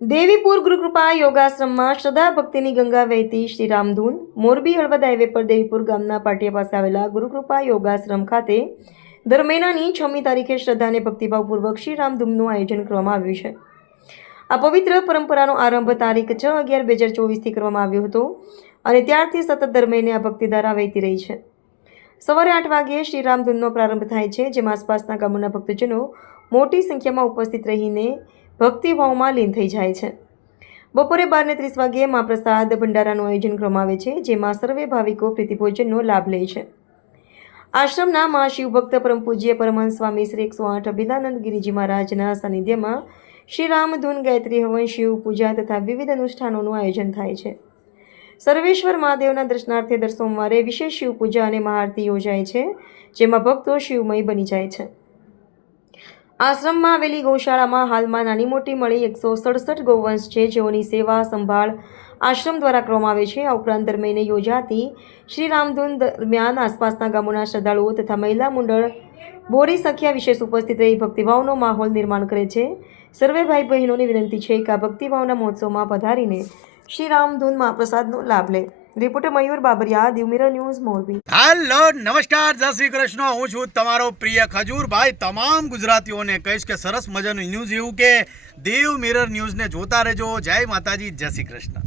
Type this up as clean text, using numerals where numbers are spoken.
દેવીપુર ગુરુકૃપા યોગાશ્રમમાં શ્રદ્ધા ભક્તિની ગંગા વહેતી શ્રીરામધૂન. મોરબી હળવદ હાઈવે પર દેવીપુર ગામના પાટિયા પાસે આવેલા ગુરુકૃપા યોગાશ્રમ ખાતે દર મહિનાની 6મી તારીખે શ્રદ્ધા અને ભક્તિભાવપૂર્વક શ્રીરામધૂનનું આયોજન કરવામાં આવ્યું છે. આ પવિત્ર પરંપરાનો આરંભ તારીખ 6/11/2024થી કરવામાં આવ્યો હતો અને ત્યારથી સતત દર મહિને આ ભક્તિધારા વહેતી રહી છે. સવારે 8 વાગ્યે શ્રીરામધૂનનો પ્રારંભ થાય છે, જેમાં આસપાસના ગામોના ભક્તજનો મોટી સંખ્યામાં ઉપસ્થિત રહીને ભક્તિભાવમાં લીન થઈ જાય છે. બપોરે 12:30 વાગ્યે મહાપ્રસાદ ભંડારાનું આયોજન કરવામાં આવે છે, જેમાં સર્વે ભાવિકો પ્રીતિભોજનનો લાભ લે છે. આશ્રમના મહાશિવભક્ત પરમ પૂજ્ય પરમહંસ સ્વામી શ્રી 108 અભિદાનંદ ગિરિજી મહારાજના સાનિધ્યમાં શ્રીરામધૂન, ગાયત્રી હવન, શિવ પૂજા તથા વિવિધ અનુષ્ઠાનોનું આયોજન થાય છે. સર્વેશ્વર મહાદેવના દર્શનાર્થે દર સોમવારે વિશેષ શિવ પૂજા અને મહાઆરતી યોજાય છે, જેમાં ભક્તો શિવમય બની જાય છે. આશ્રમમાં આવેલી ગૌશાળામાં હાલમાં નાની મોટી મળી 167 ગૌવંશ છે, જેઓની સેવા સંભાળ આશ્રમ દ્વારા કરવામાં આવે છે. આ ઉપરાંત દર મહિને યોજાતી શ્રીરામધૂન દરમિયાન આસપાસના ગામોના શ્રદ્ધાળુઓ તથા મહિલા મંડળ બોરી સખિયા વિશેષ ઉપસ્થિત રહી ભક્તિભાવનો માહોલ નિર્માણ કરે છે. સર્વે ભાઈ બહેનોની વિનંતી છે કે આ ભક્તિભાવના મહોત્સવમાં પધારીને શ્રીરામધૂન મહાપ્રસાદનો લાભ લે. Reporter Mayur Babariya, Diu mirror news, Morbi. Hello, નમસ્કાર, જય શ્રી કૃષ્ણ. હું છું તમારો પ્રિય ખજૂરભાઈ. તમામ ગુજરાતીઓને કહીશ કે સરસ મજાનું ન્યૂઝ એવું કે દીવ મિરર ન્યૂઝને જોતા રહેજો. જય માતાજી, જય શ્રી કૃષ્ણ.